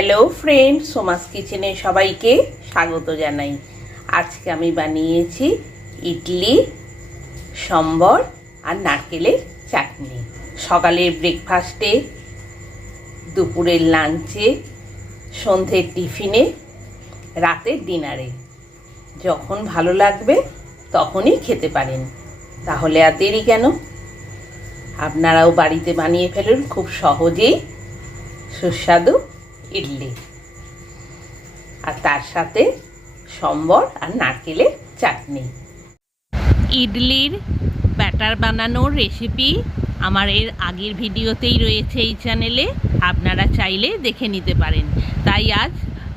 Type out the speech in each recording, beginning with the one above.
Hello friend, Soma's কিচেনে সবাইকে স্বাগত জানাই। আজকে আমি বানিয়েছি ইডলি, সম্বর আর নারকেলের চাটনি। সকালের ব্রেকফাস্টে, দুপুরের লাঞ্চে, সন্ধ্যের টিফিনে, রাতের ডিনারে যখন ভালো লাগবে তখনই খেতে পারেন। তাহলে আর দেরি কেন? আপনারাও বাড়িতে বানিয়ে ফেলুন খুব সহজেই সুস্বাদু ইডলি, আর তার সাথে সম্বর আর নারকেলের চাটনি। ইডলির ব্যাটার বানানোর রেসিপি আমার এর আগের ভিডিওতেই রয়েছে এই চ্যানেলে, আপনারা চাইলে দেখে নিতে পারেন। তাই আজ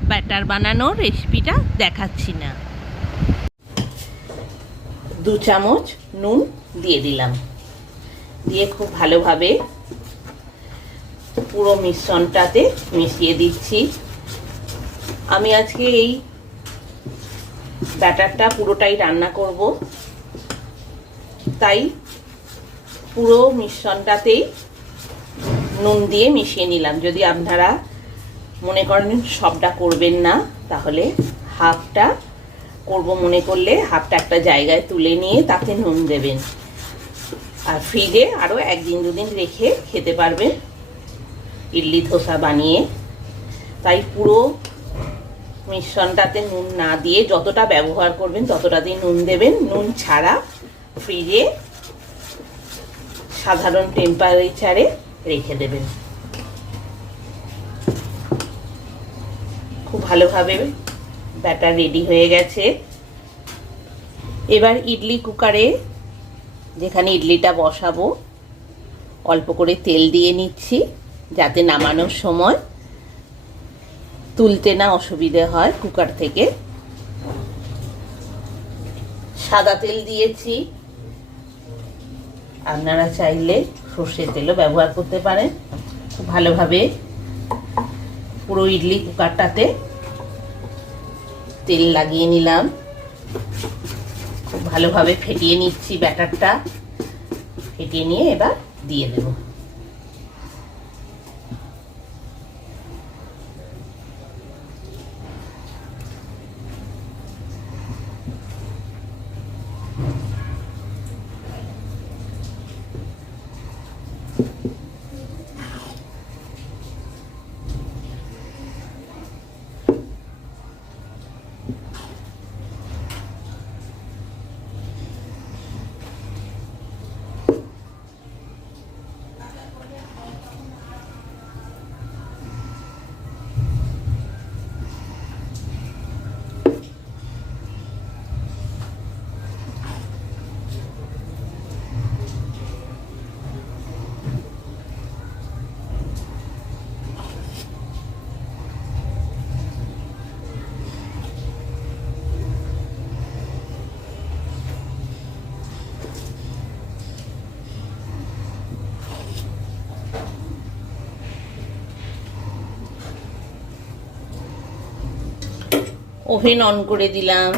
ব্যাটার বানানোর রেসিপিটা দেখাচ্ছি না। 2 চামচ নুন দিয়ে দিলাম, দিয়ে খুব ভালোভাবে পুরো মিশ্রণটাতে মিশিয়ে দিচ্ছি। আমি আজকে এই ব্যাটারটা পুরোটাই রান্না করব, তাই পুরো মিশ্রণটাতেই নুন দিয়ে মিশিয়ে নিলাম। যদি আপনারা মনে করেন সবটা করবেন না, তাহলে হাফটা করব মনে করলে হাফটা একটা জায়গায় তুলে নিয়ে তাতে নুন দেবেন, আর ফ্রিজে আরও 1-2 দিন রেখে খেতে পারবেন ইডলি ধোসা বানিয়ে। তাই পুরো মিশ্রণটাতে নুন না দিয়ে যতটা ব্যবহার করবেন ততটাতেই নুন দেবেন। নুন ছাড়া ফ্রিজে সাধারণ টেম্পারেচারে রেখে দেবেন। খুব ভালোভাবে ব্যাটার রেডি হয়ে গেছে। এবার ইডলি কুকারে, যেখানে ইডলিটা বসাবো, অল্প করে তেল দিয়ে নিচ্ছি, যাতে নামানোর সময় তুলতে না অসুবিধে হয় কুকার থেকে। সাদা তেল দিয়েছি, আপনারা চাইলে সর্ষের তেলও ব্যবহার করতে পারেন। খুব ভালোভাবে পুরো ইডলি কুকারটাতে তেল লাগিয়ে নিলাম। খুব ভালোভাবে ফেটিয়ে নিচ্ছি ব্যাটারটা। ফেটিয়ে নিয়ে এবার দিয়ে দেব। ওভেন অন করে দিলাম।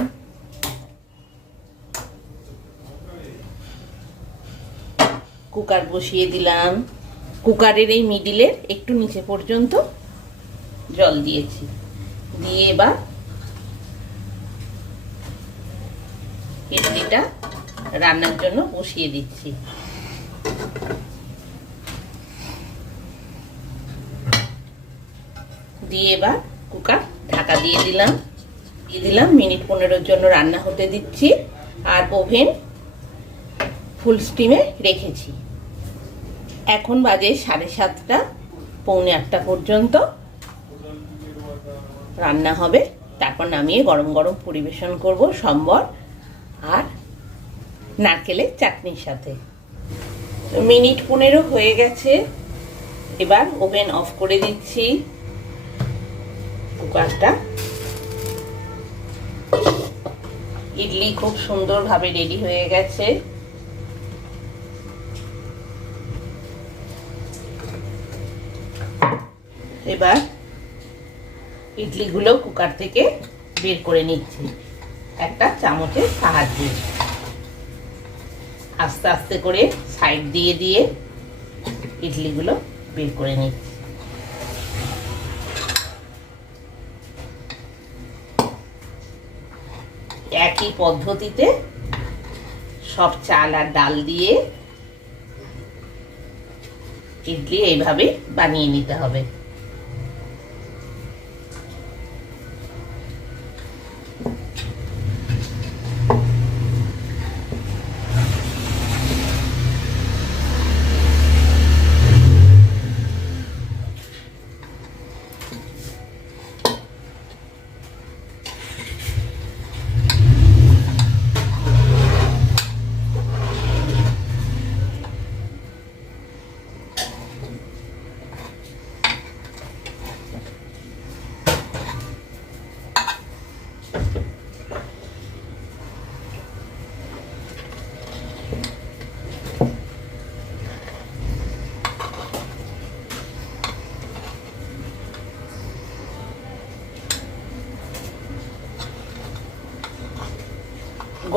কুকার বসিয়ে দিলাম। কুকারের এই মিডিলের একটু নিচে পর্যন্ত জল দিয়েছি। দিয়ে এবার ইডলিটা রান্নার জন্য বসিয়ে দিচ্ছি। দিয়ে এবার কুকার ঢাকা দিয়ে দিলাম। মিনিট 15 জন্য রান্না হতে দিচ্ছি, আর ওভেন ফুল স্টিমে রেখেছি। এখন বাজে 7:30, 7:45 পর্যন্ত রান্না হবে। তারপর নামিয়ে গরম গরম পরিবেশন করব সম্বর আর নারকেলের চাটনির সাথে। মিনিট 15 হয়ে গেছে। এবার ওভেন অফ করে দিচ্ছি। কুকারটা ইডলি খুব সুন্দরভাবে রেডি হয়ে গেছে। এবার ইডলিগুলো কুকার থেকে বের করে নিচ্ছি একটা চামচের সাহায্যে। আস্তে আস্তে করে সাইড দিয়ে দিয়ে ইডলিগুলো বের করে নিচ্ছি। একই পদ্ধতিতে সব চাল আর ডাল দিয়ে ইডলি এইভাবে বানিয়ে নিতে হবে।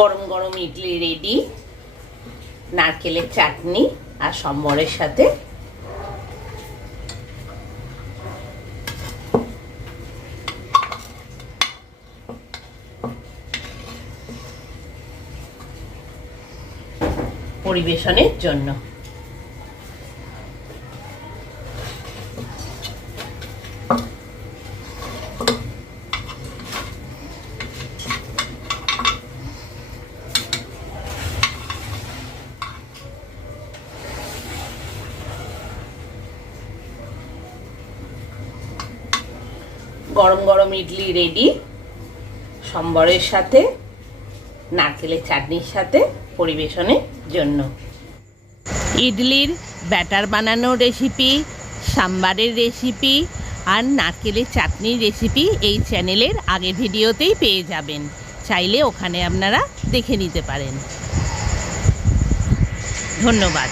গরম গরম ইডলি রেডি, নারকেলের চাটনি আর সম্বরের সাথে। পরিবেশনের জন্য গরম গরম ইডলি রেডি, সম্বরের সাথে, নারকেলের চাটনির সাথে পরিবেশনের জন্য। ইডলির ব্যাটার বানানোর রেসিপি, সাম্বারের রেসিপি আর নারকেলের চাটনির রেসিপি এই চ্যানেলের আগের ভিডিওতেই পেয়ে যাবেন, চাইলে ওখানে আপনারা দেখে নিতে পারেন। ধন্যবাদ।